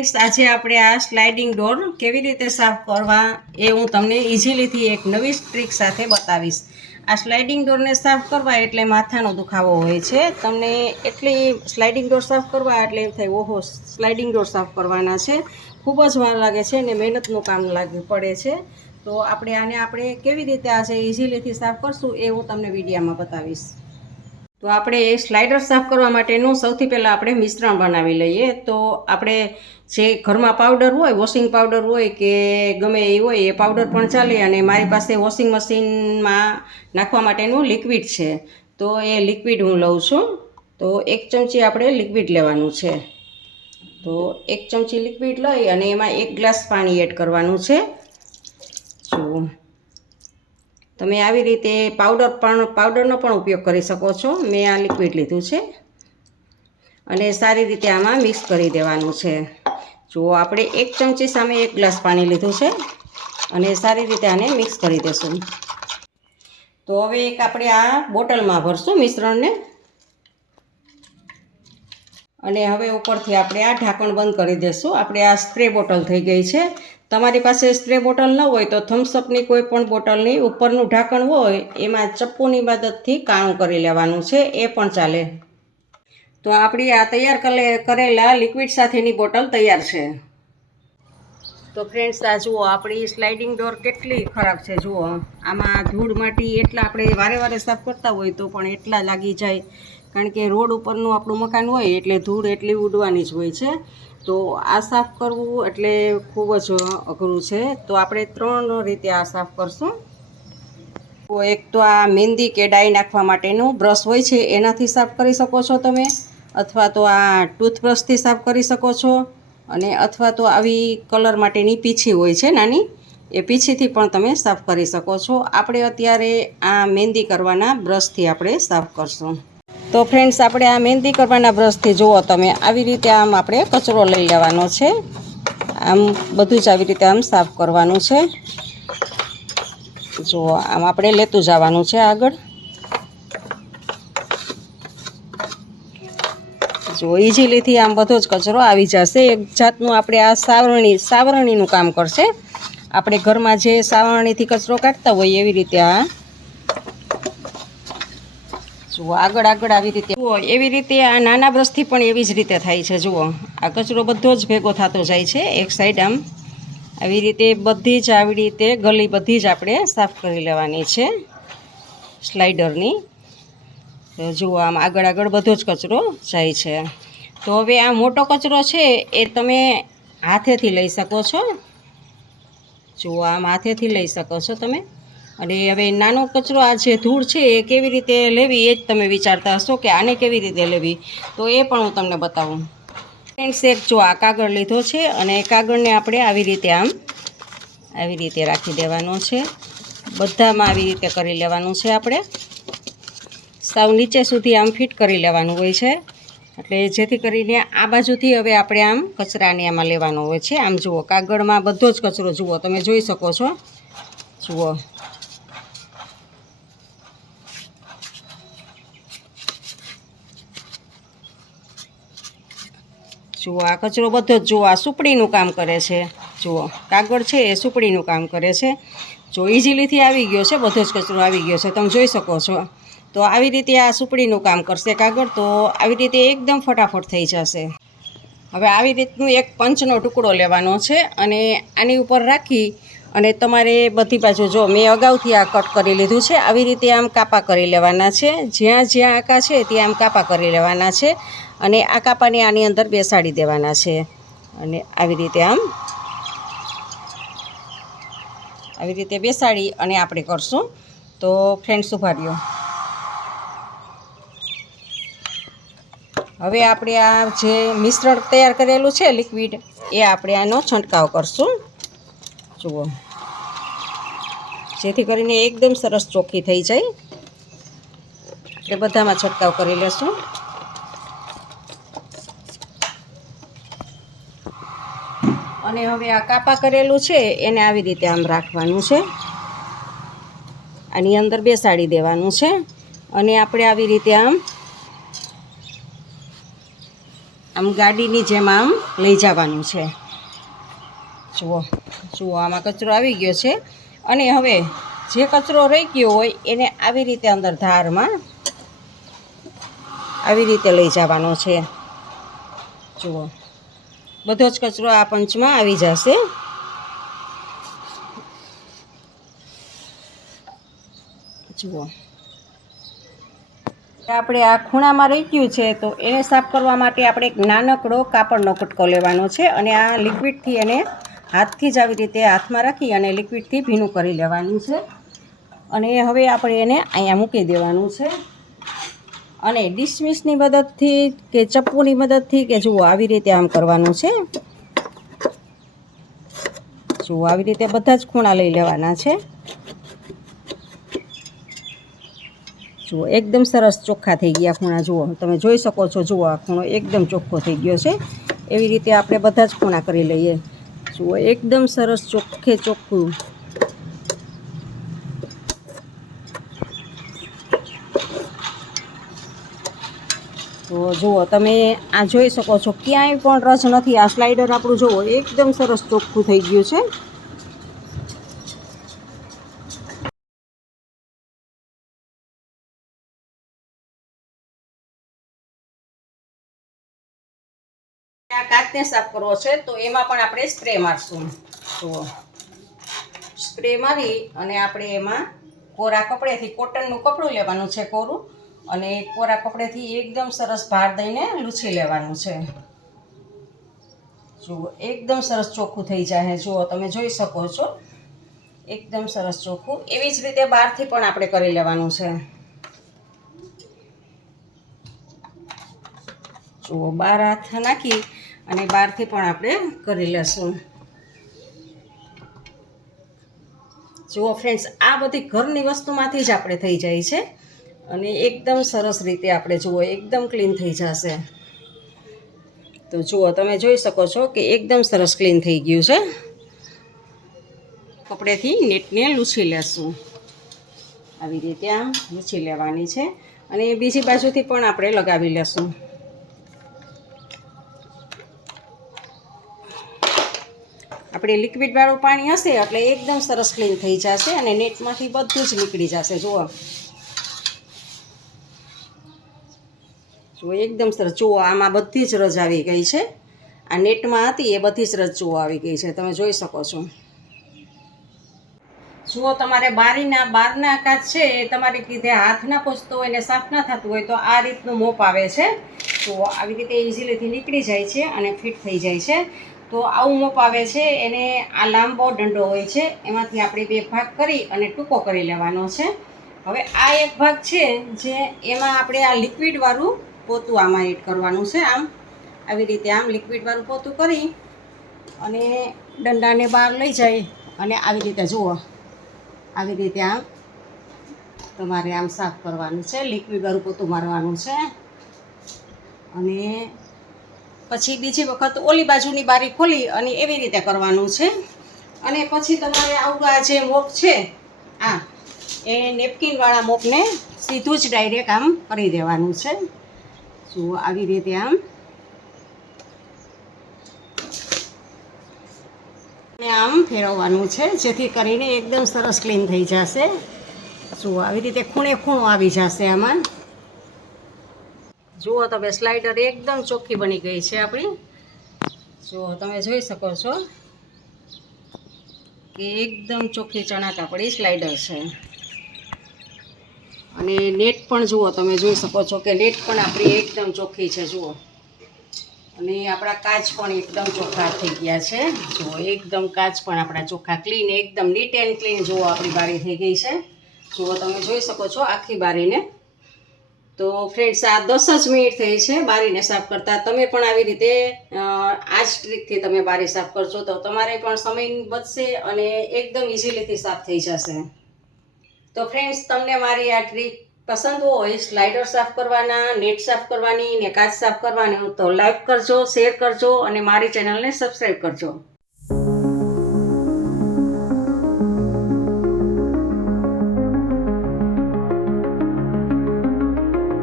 Friends, આજે આપણે આ સ્લાઇડિંગ ડોર કેવી રીતે સાફ કરવા એ હું તમને ઇઝીલીથી એક નવી ટ્રીક સાથે બતાવીશ. આ સ્લાઇડિંગ ડોરને સાફ કરવા એટલે માથાનો દુખાવો હોય છે. તમને એટલી સ્લાઇડિંગ ડોર સાફ કરવા એટલે એમ થાય ઓહો સ્લાઇડિંગ ડોર સાફ કરવાના છે, ખૂબ જ વાર લાગે છે અને મહેનતનું કામ પડે છે. તો આપણે કેવી રીતે આજે ઇઝીલીથી સાફ કરશું એ હું તમને વિડીયોમાં બતાવીશ. તો આપણે એ સ્લાઇડર સાફ કરવા માટેનું સૌથી પહેલાં આપણે મિશ્રણ બનાવી લઈએ. તો આપણે જે ઘરમાં પાવડર હોય, વોશિંગ પાવડર હોય કે ગમે એ હોય એ પાવડર પણ ચાલે, અને મારી પાસે વોશિંગ મશીનમાં નાખવા માટેનું લિક્વિડ છે. તો એ લિક્વિડ હું લઉં છું. તો 1 ચમચી આપણે લિક્વિડ લેવાનું છે. તો 1 ચમચી લિક્વિડ લઈ અને એમાં 1 ગ્લાસ પાણી એડ કરવાનું છે. જુઓ, તમે આવી રીતે પાવડરનો પણ ઉપયોગ કરી શકો છો. મેં આ લિક્વિડ લીધું છે અને સારી રીતે આમાં મિક્સ કરી દેવાનું છે. જુઓ, આપણે 1 ચમચી સામે 1 ગ્લાસ પાણી લીધું છે અને સારી રીતે આને મિક્સ કરી દેશું. તો હવે એક આપણે આ બોટલમાં ભરશું મિશ્રણને, અને હવે ઉપરથી આપણે આ ઢાંકણ બંધ કરી દઈશું. આપણે આ સ્પ્રે બોટલ થઈ ગઈ છે. તમારી પાસે સ્પ્રે બોટલ ન હોય તો થમ્સઅપની કોઈ પણ બોટલની ઉપરનું ઢાંકણ હોય એમાં ચપ્પુની મદદથી કાણું કરી લેવાનું છે, એ પણ ચાલે. તો આપણી આ તૈયાર કરેલા લિક્વિડ સાથેની બોટલ તૈયાર છે. તો ફ્રેન્ડ્સ, આ જુઓ આપણી સ્લાઇડિંગ ડોર કેટલી ખરાબ છે. જુઓ, આમાં ધૂળ માટી એટલા આપણે વારે વારે સાફ કરતા હોય તો પણ એટલા લાગી જાય, કારણ કે રોડ ઉપરનું આપણું મકાન હોય એટલે ધૂળ એટલી ઉડવાની જ હોય છે. તો આ સાફ કરવું એટલે ખૂબ જ અઘરું છે. તો આપણે 3 રીતે આ સાફ કરશું. તો એક તો આ મહેંદી કે ડાઈ નાખવા માટેનું બ્રશ હોય છે એનાથી સાફ કરી શકો છો તમે, અથવા તો આ ટૂથબ્રશથી સાફ કરી શકો છો, અને અથવા તો આવી કલર માટેની પીછી હોય છે નાની, એ પીછીથી પણ તમે સાફ કરી શકો છો. આપણે અત્યારે આ મહેંદી કરવાના બ્રશથી આપણે સાફ કરશું. તો ફ્રેન્ડ્સ, આપણે આ મહેંદી કરવાના બ્રશથી જુઓ તમે આવી રીતે આમ આપણે કચરો લઈ લેવાનો છે. આમ બધું જ આવી રીતે આમ સાફ કરવાનું છે. જુઓ, આમ આપણે લેતું જવાનું છે આગળ. જુઓ, ઇઝીલીથી આમ બધો જ કચરો આવી જશે. એક જાતનું આપણે આ સાવરણીનું કામ કરશે. આપણે ઘરમાં જે સાવરણીથી કચરો કાઢતા હોય એવી રીતે આ જુઓ આગળ આવી રીતે. જુઓ, એવી રીતે આ નાના બ્રશથી પણ એવી જ રીતે થાય છે. જુઓ, આ કચરો બધો જ ભેગો થતો જાય છે એક સાઈડ. આમ આવી રીતે બધી જ આવી રીતે ગલી બધી જ આપણે સાફ કરી લેવાની છે સ્લાઇડરની. તો જુઓ, આમ આગળ બધો જ કચરો જાય છે. તો હવે આ મોટો કચરો છે એ તમે હાથેથી લઈ શકો છો. જુઓ, આમ હાથેથી લઈ શકો છો તમે. અને હવે નાનો કચરો આ જે ધૂળ છે એ કેવી રીતે લેવી એ જ તમે વિચારતા હશો કે આને કેવી રીતે લેવી, તો એ પણ હું તમને બતાવું. ફ્રેન્ડ્સ, એક જો આ કાગળ લીધો છે અને કાગળને આપણે આવી રીતે રાખી દેવાનો છે. બધામાં આવી રીતે કરી લેવાનું છે. આપણે સાવ નીચે સુધી આમ ફિટ કરી લેવાનું હોય છે, એટલે જેથી કરીને આ બાજુથી હવે આપણે આમ કચરાને આમાં લેવાનો હોય છે. આમ જુઓ, કાગળમાં બધો જ કચરો જુઓ તમે જોઈ શકો છો. જુઓ, આ કચરો બધો જ જુઓ આ સુપડીનું કામ કરે છે. જુઓ, કાગળ છે એ સુપડીનું કામ કરે છે. જો ઇઝીલીથી આવી ગયો છે, બધો જ કચરો આવી ગયો છે, તમે જોઈ શકો છો. તો આવી રીતે આ સુપડીનું કામ કરશે કાગળ. તો આવી રીતે એકદમ ફટાફટ થઈ જશે. હવે આવી રીતનું એક પંચનો ટુકડો લેવાનો છે અને આની ઉપર રાખી અને તમારે બધી બાજુ, જો મેં અગાઉથી આ કટ કરી લીધું છે, આવી રીતે આમ કાપા કરી લેવાના છે. જ્યાં આકા છે ત્યાં આમ કાપા કરી લેવાના છે અને આ કાપાને આની અંદર બેસાડી દેવાના છે. અને આવી રીતે બેસાડી અને આપણે કરશું. તો ફ્રેન્ડ્સ, ઊભા રહ્યો. હવે આપણે આ જે મિશ્રણ તૈયાર કરેલું છે લિક્વિડ, એ આપણે આનો છંટકાવ કરશું. જુઓ, જેથી કરીને એકદમ સરસ ચોખ્ખી થઈ જાય. એટલે બધામાં છંટકાવ કરી લેશું. અને હવે આ કાપા કરેલું છે એને આવી રીતે આમ રાખવાનું છે, આની અંદર બેસાડી દેવાનું છે. અને આપણે આવી રીતે આમ આમ ગાડીની જેમ આમ લઈ જવાનું છે. જુઓ જુઓ આમાં કચરો આવી ગયો છે. અને હવે જે કચરો રહી ગયો હોય એને આવી રીતે અંદર ધારમાં આવી રીતે લઈ જવાનો છે. જુઓ બધો જ કચરો આ પંચમાં આવી જશે. જુઓ આપણે આ ખૂણામાં રહી ગયું છે તો એને સાફ કરવા માટે આપણે એક નાનકડો કાપડનો કટકો લેવાનો છે અને આ લિક્વિડથી એને હાથથી જ આવી રીતે હાથમાં રાખી અને લિક્વિડથી ભીનું કરી લેવાનું છે. અને હવે આપણે એને અહીંયા મૂકી દેવાનું છે અને ડિશમિશની મદદથી કે ચપ્પુની મદદથી કે જુઓ આવી રીતે આમ કરવાનું છે. જુઓ આવી રીતે બધા જ ખૂણા લઈ લેવાના છે. જુઓ એકદમ સરસ ચોખ્ખા થઈ ગયા ખૂણા. જુઓ તમે જોઈ શકો છો. જુઓ આ ખૂણો એકદમ ચોખ્ખો થઈ ગયો છે. એવી રીતે આપણે બધા જ ખૂણા કરી લઈએ. જુઓ એકદમ સરસ ચોખ્ખે ચોખ્ખું. તો જુઓ તમે આ જોઈ શકો છો ક્યાંય પણ રસ નથી. આ સ્લાઇડર આપણું જુઓ એકદમ સરસ ચોખ્ખું થઈ ગયું છે. આ કાચને સાફ કરવો છે તો એમાં પણ આપણે સ્પ્રે મારશું. જુઓ સ્પ્રે મારી અને આપણે એમાં કોરા કપડેથી કોટનનું કપડું લેવાનું છે કોરું, અને કોરા કપડેથી એકદમ સરસ ભાર દઈને લૂછી લેવાનું છે. જુઓ એકદમ સરસ ચોખ્ખું થઈ જાય. જુઓ તમે જોઈ શકો છો એકદમ સરસ ચોખ્ખું. એવી જ રીતે બહારથી પણ આપણે કરી લેવાનું છે. જુઓ બહાર હાથ નાખી અને બહારથી પણ આપણે કરી લેશું. જુઓ ફ્રેન્ડ્સ આ બધી ઘરની વસ્તુમાંથી જ આપણે થઈ જાય છે અને એકદમ સરસ રીતે આપણે જુઓ એકદમ ક્લીન થઈ જશે. તો જુઓ તમે જોઈ શકો છો કે એકદમ સરસ ક્લીન થઈ ગયું છે. કપડેથી નેટને લૂછી લેશું. આવી રીતે આમ લૂછી લેવાની છે અને બીજી બાજુથી પણ આપણે લગાવી લેશું. આપણે લિક્વિડવાળું પાણી હશે એટલે એકદમ સરસ ક્લીન થઈ જશે અને નેટમાંથી બધું જ નીકળી જશે. જુઓ જુઓ એકદમ સરસ. જુઓ આમાં બધી જ રજ આવી ગઈ છે. આ નેટમાં હતી એ બધી જ રજ જુઓ આવી ગઈ છે. તમે જોઈ શકો છો. જુઓ તમારે બહારના કાચ છે એ તમારી લીધે હાથ ના પહોંચતો હોય ને સાફ ના થતું હોય તો આ રીતનું મોપ આવે છે. તો આવી રીતે ઇઝીલીથી નીકળી જાય છે અને ફિટ થઈ જાય છે. તો આવું મોપ આવે છે. એને આ લાંબો દંડો હોય છે એમાંથી આપણે બે ભાગ કરી અને ટૂંકો કરી લેવાનો છે. હવે આ એક ભાગ છે જે એમાં આપણે આ લિક્વિડવાળું પોતું આમાં એડ કરવાનું છે. આમ આવી રીતે આમ લિક્વિડવાળું પોતું કરી અને દંડાને બહાર લઈ જાય અને આવી રીતે જુઓ આવી રીતે આમ તમારે આમ સાફ કરવાનું છે. લિક્વિડવાળું પોતું મારવાનું છે અને પછી બીજી વખત ઓલી બાજુની બારી ખોલી અને એવી રીતે કરવાનું છે. અને પછી તમારે આવડું આ જે મોપ છે આ એ નેપકિનવાળા મોપને સીધું જ ડાયરેક્ટ આમ કરી દેવાનું છે. જુઓ આવી રીતે આમ આમ ફેરવવાનું છે જેથી કરીને એકદમ સરસ ક્લીન થઈ જશે. જુઓ આવી રીતે ખૂણે ખૂણો આવી જશે આમાં. જુઓ તમે સ્લાઇડર એકદમ ચોખ્ખી બની ગઈ છે આપણી. જુઓ તમે જોઈ શકો છો કે એકદમ ચોખ્ખી ચણા કાપડી સ્લાઇડર છે. અને નેટ પણ જુઓ તમે જોઈ શકો છો કે નેટ પણ આપણી એકદમ ચોખ્ખી છે. જુઓ અને આપણા કાચ પણ એકદમ ચોખ્ખા થઈ ગયા છે. જુઓ એકદમ કાચ પણ આપણા ચોખ્ખા ક્લીન એકદમ નીટ એન્ડ ક્લીન જુઓ આપણી બારી થઈ ગઈ છે. જુઓ તમે જોઈ શકો છો આખી બારીને. તો ફ્રેન્ડ્સ આ 10 જ મિનિટ થઈ છે બારીને સાફ કરતાં. તમે પણ આવી રીતે આ જ ટ્રીકથી તમે બારી સાફ કરશો તો તમારે પણ સમય બચશે અને એકદમ ઇઝીલીથી સાફ થઈ જશે. તો ફ્રેન્ડ્સ તમને મારી આ ટ્રીક પસંદ હોય સ્લાઇડર સાફ કરવાના, નેટ સાફ કરવાની ને કાચ સાફ કરવાની તો લાઈક કરજો, શેર કરજો અને મારી ચેનલને સબસ્ક્રાઈબ કરજો.